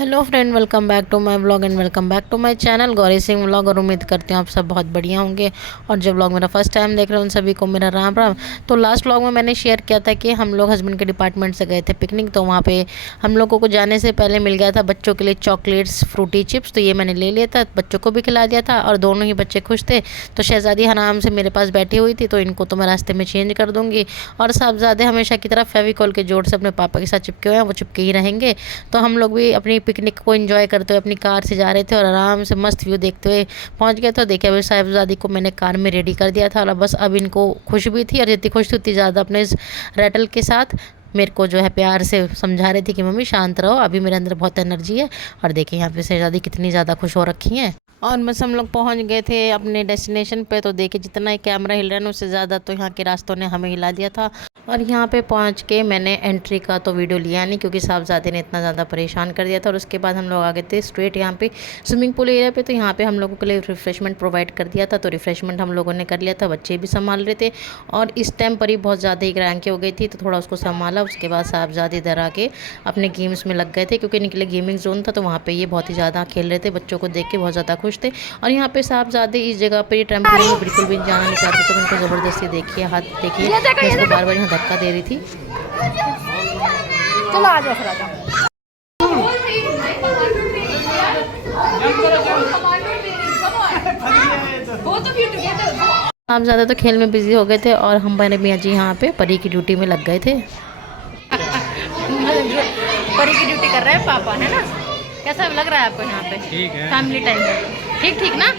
Hello friend, welcome back to my vlog and welcome back to my channel Gauri Singh vlog. और उम्मीद करती हूँ आप सब बहुत बढ़िया होंगे। और जो व्लॉग मेरा फर्स्ट टाइम देख रहे हैं उन सभी को मेरा राम राम। तो लास्ट व्लॉग में मैंने शेयर किया था कि हम लोग हस्बैंड के डिपार्टमेंट से गए थे पिकनिक। तो वहाँ पे हम लोगों को जाने से पहले मिल गया था बच्चों के लिए चॉकलेट्स, फ्रूटी चिप्स। तो ये मैंने ले लिया था, बच्चों को भी खिला दिया था और दोनों ही बच्चे खुश थे। तो शहजादी आराम से मेरे पास बैठी हुई थी, तो इनको तो मैं रास्ते में चेंज कर दूँगी। और साहबजादे हमेशा की तरह फेविकॉल के जोड़ से अपने पापा के साथ चिपके हुए हैं, वो चिपके ही रहेंगे। तो हम लोग भी अपनी पिकनिक को एंजॉय करते हुए अपनी कार से जा रहे थे और आराम से मस्त व्यू देखते हुए पहुंच गए। तो देखिए अभी साहिबजादी को मैंने कार में रेडी कर दिया था और बस अब इनको खुश भी थी, और जितनी खुश थी उतनी ज़्यादा अपने इस रैटल के साथ मेरे को जो है प्यार से समझा रही थी कि मम्मी शांत रहो, अभी मेरे अंदर बहुत एनर्जी है। और देखिए यहाँ पे शहजादी कितनी ज़्यादा खुश हो रखी हैं। और बस हम लोग पहुंच गए थे अपने डेस्टिनेशन पे। तो देखिए जितना ही कैमरा हिल रहा है उससे ज़्यादा तो यहाँ के रास्तों ने हमें हिला दिया था। और यहाँ पे पहुँच के मैंने एंट्री का तो वीडियो लिया नहीं, क्योंकि साहबजादे ने इतना ज़्यादा परेशान कर दिया था। और उसके बाद हम लोग आ गए थे स्ट्रेट यहाँ पे स्विमिंग पूल एरिया पे। तो यहाँ पे हम लोगों के लिए रिफ्रेशमेंट प्रोवाइड कर दिया था। तो रिफ्रेशमेंट हम लोगों ने कर लिया था, बच्चे भी संभाल रहे थे। और इस टाइम पर ही बहुत ज़्यादा ही क्रैंकी हो गई थी, तो थोड़ा उसको संभाला। उसके बाद साहबजादे इधर आके अपने गेम्स में लग गए थे, क्योंकि इनके लिए गेमिंग जोन था। तो वहाँ पे ये बहुत ही ज़्यादा खेल रहे थे, बच्चों को देख के बहुत ज़्यादा खुश थे। और यहाँ पे साहबजादे इस जगह पे ट्रैम्पोलिन में बिल्कुल भी जाना नहीं चाहते। तो उनको ज़बरदस्ती देखिए, हाथ देखिए, मैं इसको बार बार यहाँ धक्का दे रही थी। चलो आ जाओ, फिर आ जाओ। आप ज़्यादा तो खेल में बिजी हो गए थे और हम बने मियाँ जी यहाँ पे परी की ड्यूटी में लग गए थे। परी की ड्यूटी कर रहे हैं पापा, है ना? कैसा लग रहा है आपको यहाँ पे? ठीक है। फैमिली टाइम ठीक ठीक ना?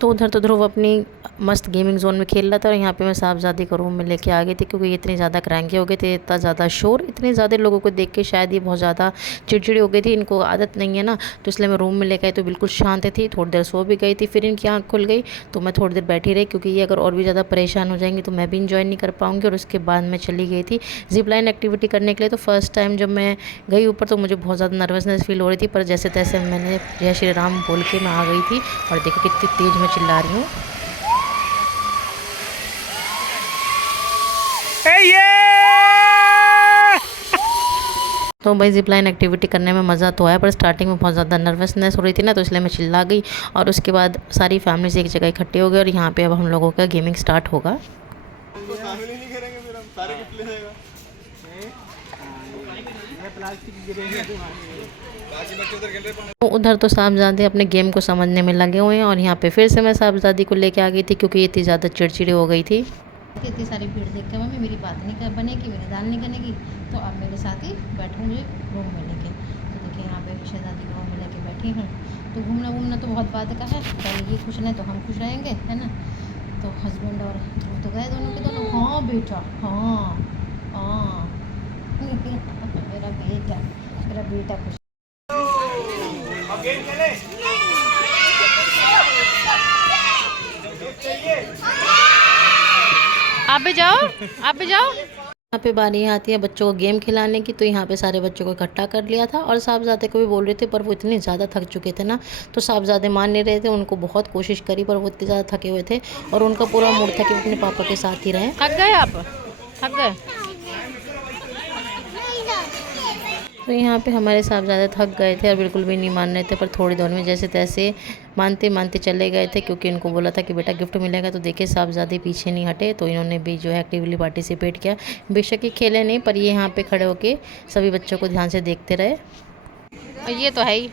तो उधर तो ध्रुव अपनी मस्त गेमिंग जोन में खेल रहा था और यहाँ पे मैं साहबजादी को रूम में लेके आ गई थी, क्योंकि ये इतने ज़्यादा क्रैंकी हो गए थे, इतना ज़्यादा शोर, इतने ज़्यादा लोगों को देख के शायद ये बहुत ज़्यादा चिड़चिड़ी हो गई थी। इनको आदत नहीं है ना, तो इसलिए मैं रूम में लेके आई तो बिल्कुल शांत थी। थोड़ी देर सो भी गई थी, फिर इनकी आँख खुल गई तो मैं थोड़ी देर बैठी रही, क्योंकि ये अगर और भी ज़्यादा परेशान हो जाएंगी तो मैं भी इंजॉय नहीं कर पाऊँगी। और उसके बाद मैं चली गई थी जिप लाइन एक्टिविटी करने के लिए। तो फर्स्ट टाइम जब मैं गई ऊपर तो मुझे बहुत ज़्यादा नर्वसनेस फील हो रही थी, पर जैसे तैसे मैंने जय श्री राम बोल के मैं आ गई थी। और देखो कितनी तेज़ मैं चिल्ला रही हूँ। तो भाई जिप लाइन एक्टिविटी करने में मज़ा तो आया, पर स्टार्टिंग में बहुत ज़्यादा नर्वसनेस हो रही थी ना, तो इसलिए मैं चिल्ला गई। और उसके बाद सारी फैमिली एक जगह इकट्ठे हो गए और यहाँ पे अब हम लोगों का गेमिंग स्टार्ट होगा। तो उधर तो साहबजादे अपने गेम को समझने में लगे हुए हैं और यहाँ पे फिर से मैं साहबजादी को लेके आ गई थी, क्योंकि ये इतनी ज़्यादा चिड़चिड़ी हो गई थी। इतनी सारी भीड़ देख के मम्मी मेरी बात नहीं कर बनेगी, मेरी दाल नहीं बनेगी, तो अब मेरे साथ ही बैठो मुझे रूम में लेके। तो देखिए यहाँ पे शहजादी को रूम में लेके बैठी हूँ। तो घूमना तो बहुत बात का है, पहले ये खुश नहीं तो हम खुश रहेंगे, है ना? तो हस्बैंड और ध्रुव तो गए दोनों के दोनों। हाँ बेटा, हाँ हाँ मेरा बेटा खुश। आप भी जाओ, आप भी जाओ। यहाँ पे बारी आती है बच्चों को गेम खिलाने की। तो यहाँ पे सारे बच्चों को इकट्ठा कर लिया था और साहबजादे को भी बोल रहे थे, पर वो इतने ज़्यादा थक चुके थे ना, तो साहबजादे मान नहीं रहे थे। उनको बहुत कोशिश करी पर वो इतने ज़्यादा थके हुए थे और उनका पूरा मूड था कि वो अपने पापा के साथ ही रहें। थक गए आप? थक गए? तो यहाँ पे हमारे साहबजादे थक गए थे और बिल्कुल भी नहीं मान रहे थे, पर थोड़ी देर में जैसे तैसे मानते मानते चले गए थे, क्योंकि इनको बोला था कि बेटा गिफ्ट मिलेगा। तो देखिए साहबजादे पीछे नहीं हटे, तो इन्होंने भी जो है एक्टिवली पार्टिसिपेट किया। बेशक ये खेले नहीं, पर ये यहाँ पे खड़े होके सभी बच्चों को ध्यान से देखते रहे। ये तो है ही।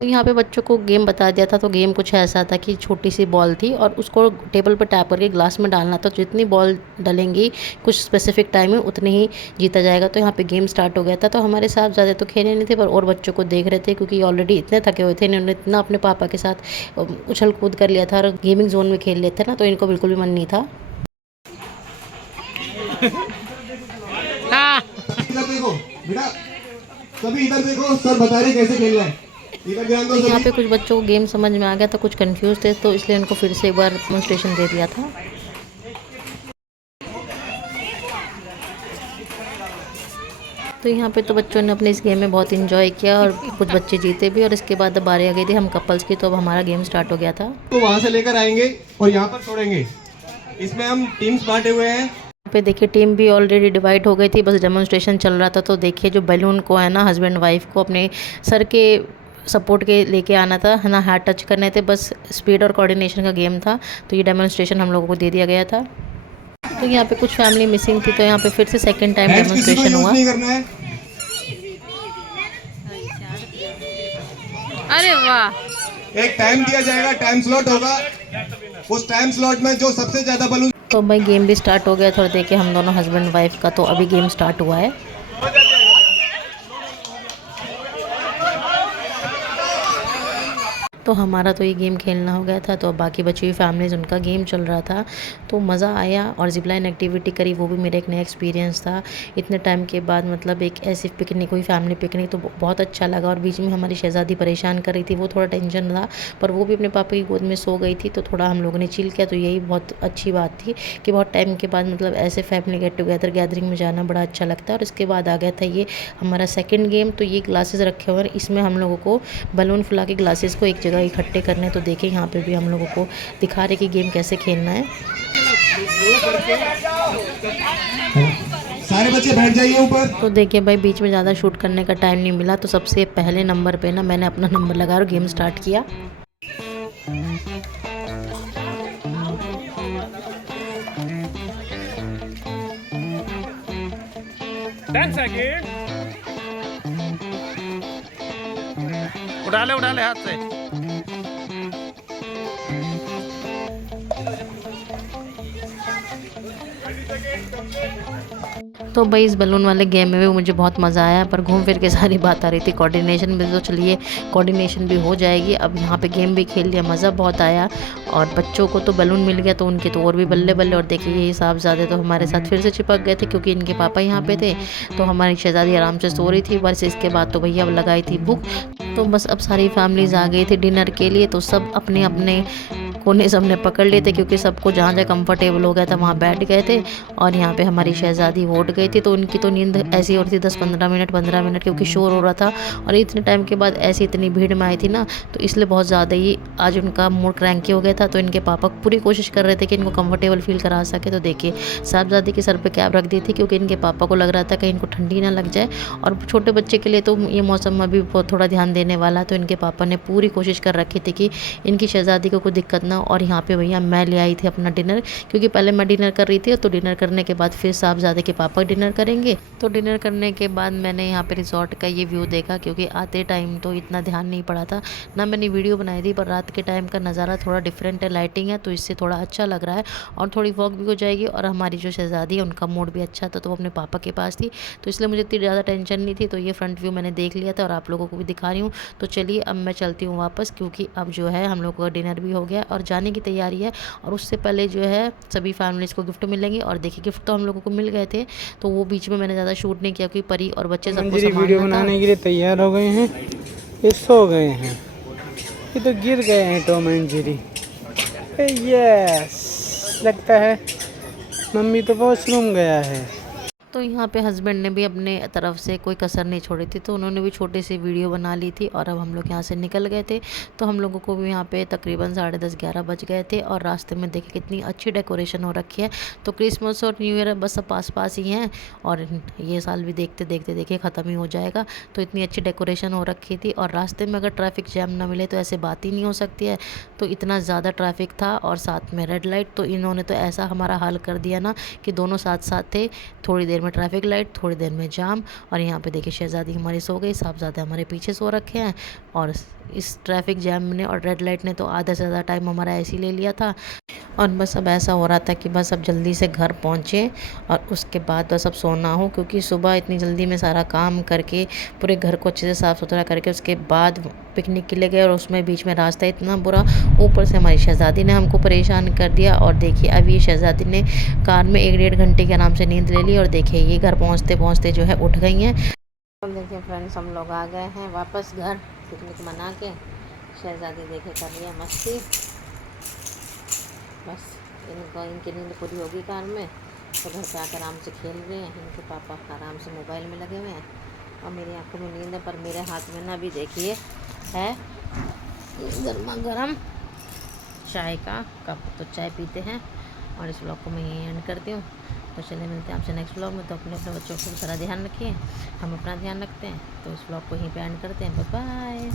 तो यहाँ पे बच्चों को गेम बता दिया था। तो गेम कुछ ऐसा था कि छोटी सी बॉल थी और उसको टेबल पर टैप करके ग्लास में डालना था। जितनी बॉल डलेंगी कुछ स्पेसिफिक टाइम में उतनी ही जीता जाएगा। तो यहाँ पे गेम स्टार्ट हो गया था। तो हमारे साथ ज़्यादा तो खेले नहीं थे, पर और बच्चों को देख रहे थे, क्योंकि ऑलरेडी इतने थके हुए थे। इन्होंने इतना अपने पापा के साथ उछल कूद कर लिया था और गेमिंग जोन में खेल लेते ना, तो इनको बिल्कुल भी मन नहीं था। हाँ। इधर देखो बेटा, सभी इधर देखो, सर बता रहे कैसे खेलना है, इधर ध्यान दो। यहाँ पे कुछ बच्चों को गेम समझ में आ गया था, कुछ कंफ्यूज थे, तो इसलिए उनको फिर से एक बार डेमोन्स्ट्रेशन दे दिया था। तो यहाँ पे तो बच्चों ने अपने इस गेम में बहुत इंजॉय किया और कुछ बच्चे जीते भी। और इसके बाद बारी आ गई थी हम कपल्स की, तो अब हमारा गेम स्टार्ट हो गया था। तो वहाँ से लेकर आएंगे और यहाँ पर छोड़ेंगे। इसमें हम टीम्स बांटे हुए हैं। पे देखिए टीम भी ऑलरेडी डिवाइड हो गई थी, बस डेमोन्स्ट्रेशन चल रहा था। तो देखिए जो बैलून को है ना हस्बैंड वाइफ को अपने सर के सपोर्ट के लेके आना था, है ना, हाथ टच करने थे, बस स्पीड और कोऑर्डिनेशन का गेम था। तो ये डेमोन्स्ट्रेशन हम लोगों को दे दिया गया था। तो यहाँ पे कुछ फैमिली मिसिंग थी, तो यहाँ पे फिर से सेकंड टाइम हैंड्स किसी को डेमोन्स्ट्रेशन यूज हुआ। नहीं करना है। अरे वाह। एक टाइम दिया जाएगा, टाइम स्लॉट होगा। उस टाइम स्लॉट में जो सबसे ज्यादा बलून। तो भाई गेम भी स्टार्ट हो गया था और देखिए हम दोनों हस्बैंड वाइफ का तो अभी गेम स्टार्ट हुआ है। तो हमारा तो ये गेम खेलना हो गया था, तो अब बाकी बची हुई फैमिलीज़ उनका गेम चल रहा था। तो मज़ा आया और ज़िपलाइन एक्टिविटी करी, वो भी मेरा एक नया एक्सपीरियंस था इतने टाइम के बाद। मतलब एक ऐसी पिकनिक हुई, फैमिली पिकनिक, तो बहुत अच्छा लगा। और बीच में हमारी शहज़ादी परेशान कर रही थी, वो थोड़ा टेंशन था, पर वो भी अपने पापा की गोद में सो गई थी, तो थोड़ा हम लोगों ने चिल किया। तो यही बहुत अच्छी बात थी कि बहुत टाइम के बाद मतलब ऐसे फैमिली गेट टुगेदर गैदरिंग में जाना बड़ा अच्छा लगता है। और इसके बाद आ गया था ये हमारा सेकेंड गेम। तो ये ग्लासेस रखे हुए हैं, इसमें हम लोगों को बलून फुला के ग्लासेस को एक जगह इकट्ठे करने। तो देखिए यहाँ पे भी हम लोगों को दिखा रहे कि गेम कैसे खेलना है। सारे बच्चे बैठ जाइए ऊपर। तो देखिए भाई बीच में ज़्यादा शूट करने का टाइम नहीं मिला, तो सबसे पहले नंबर पे ना मैंने अपना नंबर लगा और गेम स्टार्ट किया। उठा ले हाथ से। तो भाई इस बलून वाले गेम में भी मुझे बहुत मज़ा आया, पर घूम फिर के सारी बात आ रही थी कोऑर्डिनेशन में। तो चलिए कोऑर्डिनेशन भी हो जाएगी। अब यहाँ पे गेम भी खेल लिया, मज़ा बहुत आया। और बच्चों को तो बलून मिल गया, तो उनके तो और भी बल्ले बल्ले। और देखिए ये साहबजादे तो हमारे साथ फिर से चिपक गए थे, क्योंकि इनके पापा यहाँ पे थे। तो हमारी शहज़ादी आराम से सो रही थी, बस इसके बाद तो भैया अब लगाई थी भूख। तो बस अब सारी फैमिलीज़ आ गई थी डिनर के लिए। तो सब अपने अपने कोने सबने पकड़ लिए थे, क्योंकि सबको जहाँ जहाँ कंफर्टेबल हो गया था वहाँ बैठ गए थे। और यहाँ पे हमारी शहज़ादी उठ गई थी, तो उनकी तो नींद ऐसी हो रही थी 10-15 मिनट, क्योंकि शोर हो रहा था। और इतने टाइम के बाद ऐसी इतनी भीड़ में आई थी ना, तो इसलिए बहुत ज़्यादा ही आज उनका मूड क्रैंकी हो गया था। तो इनके पापा पूरी कोशिश कर रहे थे कि इनको कंफर्टेबल फील करा सके। तो देखिए साहबजादी के सर पे कैप रख दी थी, क्योंकि इनके पापा को लग रहा था कि इनको ठंडी ना लग जाए। और छोटे बच्चे के लिए तो ये मौसम में भी बहुत थोड़ा ध्यान देने वाला। तो इनके पापा ने पूरी कोशिश कर रखी थी कि इनकी शहज़ादी को कोई दिक्कत ना हो। और यहाँ पे भैया मैं ले आई थी अपना डिनर, क्योंकि पहले मैं डिनर कर रही थी, तो डिनर करने के बाद फिर साहबजादे के पापा डिनर करेंगे। तो डिनर करने के बाद मैंने यहाँ पे रिजॉर्ट का ये व्यू देखा, क्योंकि आते टाइम तो इतना ध्यान नहीं पड़ा था ना, मैंने वीडियो बनाई थी। पर रात के टाइम का नज़ारा थोड़ा डिफरेंट है, लाइटिंग है, तो इससे थोड़ा अच्छा लग रहा है। और थोड़ी वॉक भी हो जाएगी। और हमारी जो शहज़ादी है उनका मूड भी अच्छा था, तो वो अपने पापा के पास थी, तो इसलिए मुझे इतनी ज़्यादा टेंशन नहीं थी। तो ये फ्रंट व्यू मैंने देख लिया था और आप लोगों को भी दिखा रही हूँ। तो चलिए अब मैं चलती हूँ वापस, क्योंकि अब जो है हम लोग का डिनर भी हो गया और जाने की तैयारी है। और उससे पहले जो है सभी फैमिलीज़ को गिफ्ट मिलेंगे। और देखिए गिफ्ट तो हम लोगों को मिल गए थे, तो वो बीच में मैंने ज़्यादा शूट नहीं किया, क्योंकि परी और बच्चे सबको वीडियो बनाने के लिए तैयार हो गए हैं, ये सो गए हैं, ये तो गिर गए हैं टॉम एंड जेरी। यस, लगता है मम्मी तो वॉशरूम गया है। तो यहाँ पे हस्बैंड ने भी अपने तरफ से कोई कसर नहीं छोड़ी थी, तो उन्होंने भी छोटी सी वीडियो बना ली थी। और अब हम लोग यहाँ से निकल गए थे, तो हम लोगों को भी यहाँ पे तकरीबन 10:30-11 बज गए थे। और रास्ते में देखिए कितनी अच्छी डेकोरेशन हो रखी है। तो क्रिसमस और न्यू ईयर बस अब पास पास ही हैं, और ये साल भी देखते देखते देखिए ख़त्म ही हो जाएगा। तो इतनी अच्छी डेकोरेशन हो रखी थी। और रास्ते में अगर ट्रैफिक जैम ना मिले तो ऐसे बात ही नहीं हो सकती है। तो इतना ज़्यादा ट्रैफिक था, और साथ में रेड लाइट, तो इन्होंने तो ऐसा हमारा हाल कर दिया ना कि दोनों साथ साथ थे, थोड़ी देर में ट्रैफिक लाइट, थोड़ी देर में जाम। और यहाँ पे देखिए शहज़ादी हमारी सो गई, साहबजादे हमारे पीछे सो रखे हैं। और इस ट्रैफिक जैम ने और रेड लाइट ने तो आधा से ज़्यादा टाइम हमारा ऐसे ही ले लिया था। और बस अब ऐसा हो रहा था कि बस अब जल्दी से घर पहुँचे और उसके बाद बस अब सोना हो, क्योंकि सुबह इतनी जल्दी में सारा काम करके पूरे घर को अच्छे से साफ़ सुथरा करके उसके बाद पिकनिक के लिए गए। और उसमें बीच में रास्ता इतना बुरा, ऊपर से हमारी शहज़ादी ने हमको परेशान कर दिया। और देखिए अभी शहज़ादी ने कार में 1-1.5 घंटे के आराम से नींद ले ली। और देखिए ये घर पहुँचते पहुँचते जो है उठ गई हैं। देखिए फ्रेंड्स हम लोग आ गए हैं वापस घर पिकनिक मना के। शहज़ादी देखे कर रही है मस्ती, बस इनकी नींद पूरी होगी कार में, तो घर पे आकर आराम से खेल रहे हैं। इनके पापा आराम से मोबाइल में लगे हुए हैं और मेरी आंखों में नींद है। पर मेरे हाथ में ना भी देखिए है गर्मा गर्म चाय का कप, तो चाय पीते हैं और इस व्लॉग को मैं यहीं एंड करती हूँ। तो चलिए मिलते हैं आपसे नेक्स्ट व्लॉग में। तो अपने अपने बच्चों को पूरी तरह ध्यान रखिए, हम अपना ध्यान रखते हैं। तो इस व्लॉग को यहीं पे एंड करते हैं। Bye bye.